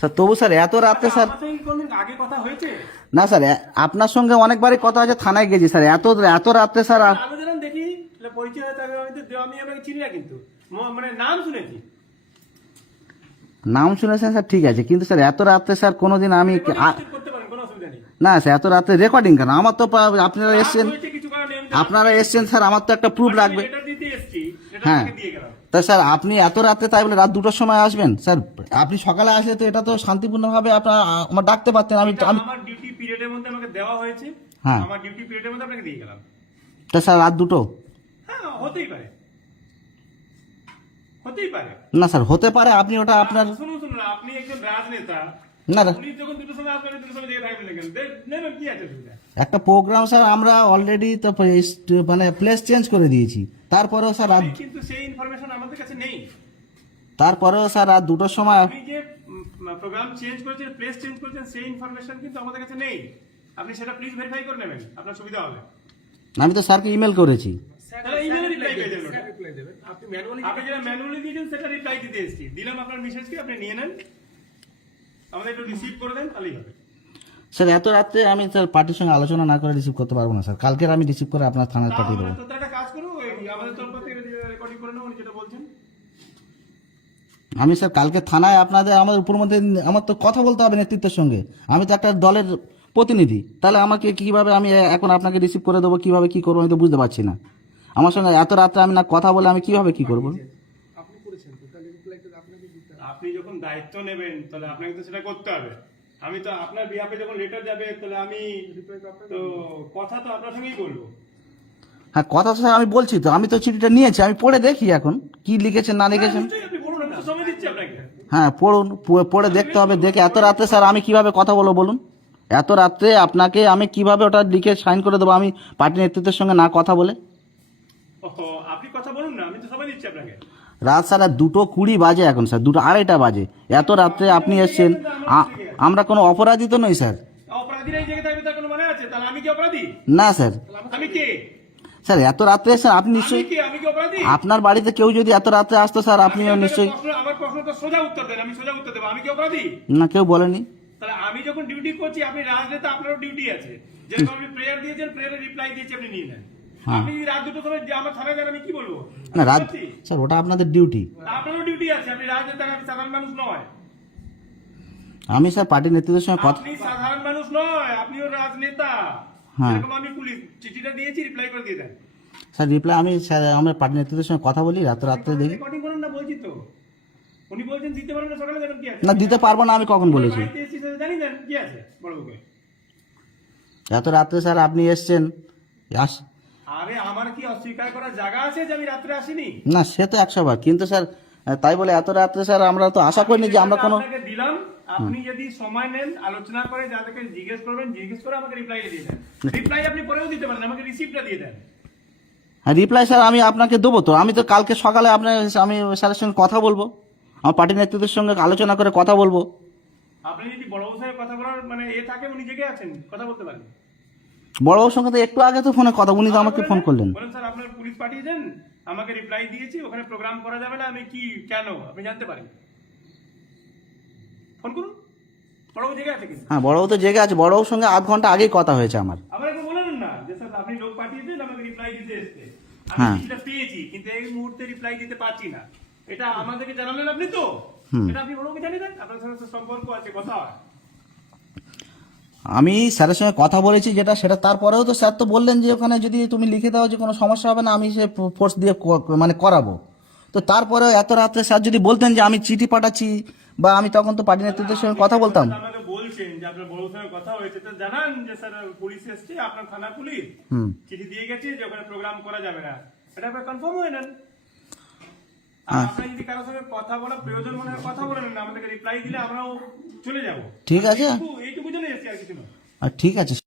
Sir তবু sir এত রাত্রে স্যার, আমার সঙ্গে কোনদিন আগে কথা হয়েছে? না স্যার আপনার সঙ্গে অনেকবারই কথা হয়েছে, থানায় গেছি স্যার, এত এত রাত্রে স্যার আমি যেন দেখি তাহলে পরিচয় হয়তো আমি আপনাকে চিনি না, কিন্তু মানে নাম শুনেছি। নাম শুনেছেন স্যার, ঠিক আছে, কিন্তু স্যার এত রাত্রে স্যার কোনোদিন আমি করতে পারেন, কোনো অসুবিধা নেই। না স্যার এত রাত্রে রেকর্ডিং কেন? আমার তো আপনারা এসছেন, হয়েছে কিছু কারণে আমি আপনারা এসছেন স্যার, আমার তো একটা প্রুফ লাগবে। লেটার দিতে এসেছি, লেটার হ্যাঁ। আপনাকে দিয়ে গেলাম। তা স্যার আপনি এত রাত্রে তাই বলে রাত 2টোর সময় আসবেন স্যার? আপনি সকালে আসলে তো এটা তো শান্তিপূর্ণভাবে আপনার আমার ডাকতে পারতেন। আমি এটা আমার ডিউটি পিরিয়ডের মধ্যে আমাকে দেওয়া হয়েছে। হ্যাঁ। আমার ডিউটি পিরিয়ডের মধ্যে আপনাকে দিয়ে গেলাম। তা স্যার রাত 2টো? হ্যাঁ, হতেই পারে, হতেই পারে। না স্যার হতে পারে, আপনি ওটা আপনার শুনুন শুনুন, আপনি একজন রাজনেতা, না না, উনি যখন 2টোর সময় আসবেন 2টোর সময় দিয়ে থাকবেন না কেন? নেবেন, কি আছে অসুবিধা? একটা প্রোগ্রাম স্যার আমরা অলরেডি তো মানে প্লেস চেঞ্জ করে দিয়েছি, তারপরেও স্যার রাত, কিন্তু সেই ইনফরমেশন আমাদের কাছে নেই। তারপরেও স্যার রাত 2টোর সময় আপনি যে প্রোগ্রাম চেঞ্জ করেছেন, প্লেস চেঞ্জ করেছেন, সেই ইনফরমেশন কিন্তু আমাদের কাছে নেই। আপনি সেটা প্লিজ ভেরিফাই করে নেবেন, আপনার সুবিধা হবে। আমি তো স্যারকে ইমেল করেছি। তাহলে ইমেলে রিপ্লাই পেয়ে যাবেন। আপনি যেটা ম্যানুয়ালি দিয়েছেন সেটা রিপ্লাই দিতে এসেছি, দিলাম আপনার মেসেজকে, আপনি নিয়ে নেন, আমাদের একটু রিসিভ করে দেন, তাহলেই হবে। স্যার এত রাত্রে আমি স্যার পার্টির সঙ্গে আলোচনা না করে রিসিভ করতে পারবো না স্যার, কালকের আমি রিসিভ করে আপনার থানায় পাঠিয়ে দেবো। তো একটা কাজ করুন, আমাদের তরফ থেকে রেকর্ডিং করে নেবো, উনি যেটা বলছেন। আমি স্যার কালকে থানায় আপনাদের আমার উপর মধ্যে আমার তো কথা বলতে হবে নেতৃত্বের সঙ্গে, আমি তো একটা দলের প্রতিনিধি, তাহলে আমাকে কিভাবে আমি এখন আপনাকে রিসিভ করে দেবো, কিভাবে কি করবো আমি তো বুঝতে পারছি না। আমার সঙ্গে এত রাত্রে আমি না কথা বলে আমি কিভাবে কি করবো? আপনি যখন দায়িত্ব নেবেন তাহলে আপনাকে তো সেটা করতে হবে। আমি তো আপনার বিহাফে যখন লেটার যাবে তাহলে আমি তো কথা তো আপনার সঙ্গেই বলবো। হ্যাঁ কথা তো স্যার আমি বলছি তো, আমি তো চিঠিটা নিয়েছি, আমি পড়ে দেখি এখন কি লিখেছেন না লিখেছেন। নিশ্চয়ই আপনি বলুন, আমি তো সময় দিচ্ছি আপনাকে। হ্যাঁ পড়ুন, পড়ে দেখতে হবে, দেখে এত রাত্রে স্যার আমি কিভাবে কথা বলবো বলুন? এত রাত্রে আপনাকে আমি কিভাবে ওটা লিখে সাইন করে দেবো আমি পার্টি নেতৃত্বের সঙ্গে না কথা বলে? ওহো, আপনি কথা বলুন না, আমি তো সময় দিচ্ছি আপনাকে। রাত স্যার 2:20 বাজে এখন স্যার, 2:30 বাজে, এত রাত্রে আপনি এসছেন, আমরা কোনো অপরাধী তো নই স্যার। অপরাধীরা এই জায়গায় থাকবে তার কোনো মানে আছে? তাহলে আমি কি অপরাধী? না স্যার, আমি কে? স্যার এত রাত্রে স্যার আপনি আমি নিশ্চয়ই, কি আমি কি অপরাধী? আপনার বাড়িতে কেউ যদি এত রাত্রে আসতো স্যার আপনিও নিশ্চয়ই। আমার প্রশ্নটা সোজা উত্তর দেন, আমি সোজা উত্তর দেবো। আমি কি অপরাধী? না কেউ বলেনি। তাহলে আমি যখন ডিউটি করছি, আপনি রাজনেতা, আপনারও ডিউটি আছে। যেরকম আপনি প্রেয়ার দিয়েছেন, প্রেয়ারের রিপ্লাই দিয়েছি, আপনি নিয়ে নেন। আপনি যদি রাত 2টোর সময় যে আমার থানায় যান, আমি কি বলবো? না রাত স্যার ওটা আপনাদের ডিউটি, আপনারও ডিউটি আছে, আপনি রাজনেতা, আপনি সাধারণ মানুষ নয়। আমি স্যার পার্টি নেতৃত্বের সঙ্গে কথা, আপনি সাধারণ মানুষ নয়, আপনিও রাজনেতা। হ্যাঁ। যেরকম আমি পুলিশ চিঠিটা দিয়েছি, রিপ্লাই করে দিয়ে দেন। স্যার রিপ্লাই আমি স্যার আমার পার্টি নেতৃত্বের সঙ্গে কথা বলি রাত রাত্রে দেখি। রেকর্ডিং করেন না, বলছি তো। উনি বলছেন দিতে পারবেন না, সকালে দেবেন, কি আছে? না দিতে পারবো না, আমি কখন বলেছি? বাড়িতে এসেছি সেটা জানি দেন, কি আছে বড় বুকে? এত রাত্রে স্যার আপনি এসছেন আরে আমার কি অস্বীকার করার জায়গা আছে যে আমি রাত্রে আসিনি? না সে তো 100 বার, কিন্তু স্যার তাই বলে এত রাত্রে স্যার আমরা তো আশা করিনি যে আমরা কোনো, আপনাকে দিলাম, আপনি যদি সময় নেন, আলোচনা করে যাদেরকে জিজ্ঞেস করবেন, জিজ্ঞেস করে আমাকে রিপ্লাই দিয়ে দেন। রিপ্লাই আপনি পরেও দিতে পারেন, আমাকে রিসিপ্টটা দিয়ে দেন। হ্যাঁ রিপ্লাই স্যার আমি আপনাকে দেবো তো, আমি তো কালকে সকালে আপনার আমি স্যারের সঙ্গে কথা বলবো, আমার পার্টি নেতৃত্বের সঙ্গে আলোচনা করে কথা বলবো। আপনি যদি বড় সাহেব কথা বলার মানে থাকে, উনি জেগে আছেন, কথা বলতে পারেন। বড়বাবুর সঙ্গে তো একটু আগে তো ফোনে কথা, উনি তো আমাকে ফোন করলেন। বলেন স্যার আপনার পুলিশ পাঠিয়েছেন, আমাকে রিপ্লাই দিয়েছি, ওখানে প্রোগ্রাম করা যাবে না, আমি কি কেন আপনি জানতে পারেন? ফোন করুন, বড়বাবু জেগে আছে কিন্তু। হ্যাঁ বড়বাবু তো জেগে আছে, বড়বাবুর সঙ্গে আধ ঘন্টা আগেই কথা হয়েছে আমার। আমার একটু বলেন না যে স্যার আপনি লোক পাঠিয়েছেন, আমাকে রিপ্লাই দিতে এসছে, আমি হ্যাঁ। চিঠিটা পেয়েছি, কিন্তু এই মুহূর্তে রিপ্লাই দিতে পারছি না। এটা আমাদেরকে জানালেন আপনি তো, এটা আপনি বড়বাবুকে জানিয়ে দেন, আপনার সঙ্গে তো সম্পর্ক আছে, কথা হয়। আমি স্যারের সঙ্গে কথা বলেছি যেটা সেটা, তারপরেও তো স্যার তো বললেন যে ওখানে যদি তুমি লিখে দাও যে কোনো সমস্যা হবে না, আমি সে ফোর্স দিয়ে মানে করাবো। তো তারপরেও এত রাত্রে স্যার যদি বলতেন যে আমি চিঠি পাঠাচ্ছি, বা আমি তখন তো পার্টি নেতৃত্বের সঙ্গে কথা বলতাম। আমাকে বলছেন যে আপনার বড় সঙ্গে কথা হয়েছে, তো জানান যে স্যার পুলিশ এসছে, আপনার থানা পুলিশ চিঠি দিয়ে গেছে যে ওখানে প্রোগ্রাম করা যাবে না, এটা আপনার কনফার্ম হয়ে নেন। আর আপনার যদি কারোর সঙ্গে কথা বলা প্রয়োজন মনে হয়, কথা বলে নেন, আমাদেরকে রিপ্লাই দিলে আমরাও চলে যাবো। ঠিক আছে। এইটুকু জন্য এসছি, আর কিছু না। ঠিক আছে।